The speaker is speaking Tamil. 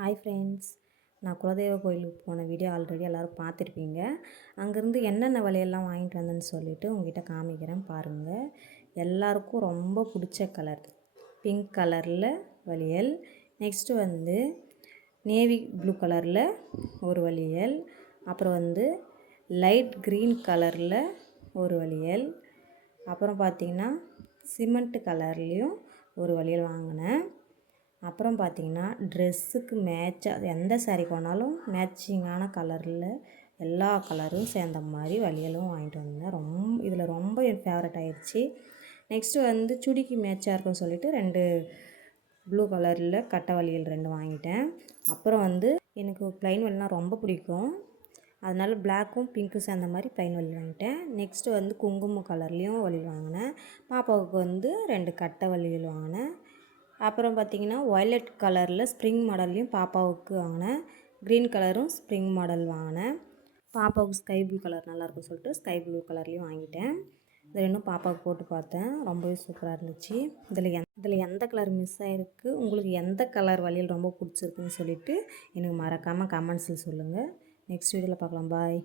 ஹாய் ஃப்ரெண்ட்ஸ், நான் குலதெய்வ கோயிலுக்கு போன வீடியோ ஆல்ரெடி எல்லோரும் பார்த்துருப்பீங்க. அங்கேருந்து என்னென்ன வளையல்லாம் வாங்கிட்டு வந்தேன்னு சொல்லிவிட்டு உங்கள்கிட்ட காமிக்கிறேன் பாருங்கள். எல்லாருக்கும் ரொம்ப பிடிச்ச கலர் பிங்க் கலரில் வளையல். நெக்ஸ்ட்டு வந்து நேவி ப்ளூ கலரில் ஒரு வளையல். அப்புறம் லைட் க்ரீன் கலரில் ஒரு வளையல். அப்புறம் பார்த்திங்கன்னா சிமெண்ட் கலர்லேயும் ஒரு வளையல் வாங்கினேன். அப்புறம் பார்த்திங்கன்னா ட்ரெஸ்ஸுக்கு மேட்சாக எந்த சாரீ போனாலும் மேட்சிங்கான கலரில் எல்லா கலரும் சேர்ந்த மாதிரி வளையலும் வாங்கிட்டு வந்தேன். இதில் ரொம்ப என் ஃபேவரட் ஆகிடுச்சி. நெக்ஸ்ட்டு சுடிக்கு மேட்சாக இருக்குன்னு சொல்லிவிட்டு 2 ப்ளூ கலரில் கட்டை வளையல் 2 வாங்கிட்டேன். அப்புறம் எனக்கு ப்ளைன் வளையல்னால் ரொம்ப பிடிக்கும். அதனால் பிளாக்கும் பிங்க்கும் சேர்ந்த மாதிரி ப்ளைன் வளையல் வாங்கிட்டேன். நெக்ஸ்ட்டு குங்குமம் கலர்லேயும் வளையல் வாங்கினேன். பாப்பாவுக்கு 2 கட்டை வளையல் வாங்கினேன். அப்புறம் பார்த்திங்கன்னா வயலட் கலரில் ஸ்ப்ரிங் மாடல்லையும் பாப்பாவுக்கு வாங்கினேன். க்ரீன் கலரும் ஸ்ப்ரிங் மாடல் வாங்கினேன். பாப்பாவுக்கு ஸ்கை ப்ளூ கலர் நல்லாயிருக்குன்னு சொல்லிட்டு ஸ்கை ப்ளூ கலர்லேயும் வாங்கிட்டேன். இது 2 பாப்பாவுக்கு போட்டு பார்த்தேன். ரொம்பவே சூப்பராக இருந்துச்சு. இதில் எந்த கலர் மிஸ் ஆகிருக்கு, உங்களுக்கு எந்த கலர் வளையல் ரொம்ப பிடிச்சிருக்குன்னு சொல்லிவிட்டு எனக்கு மறக்காமல் கமெண்ட்ஸில் சொல்லுங்கள். நெக்ஸ்ட் வீடியோவில் பார்க்கலாம். பாய்.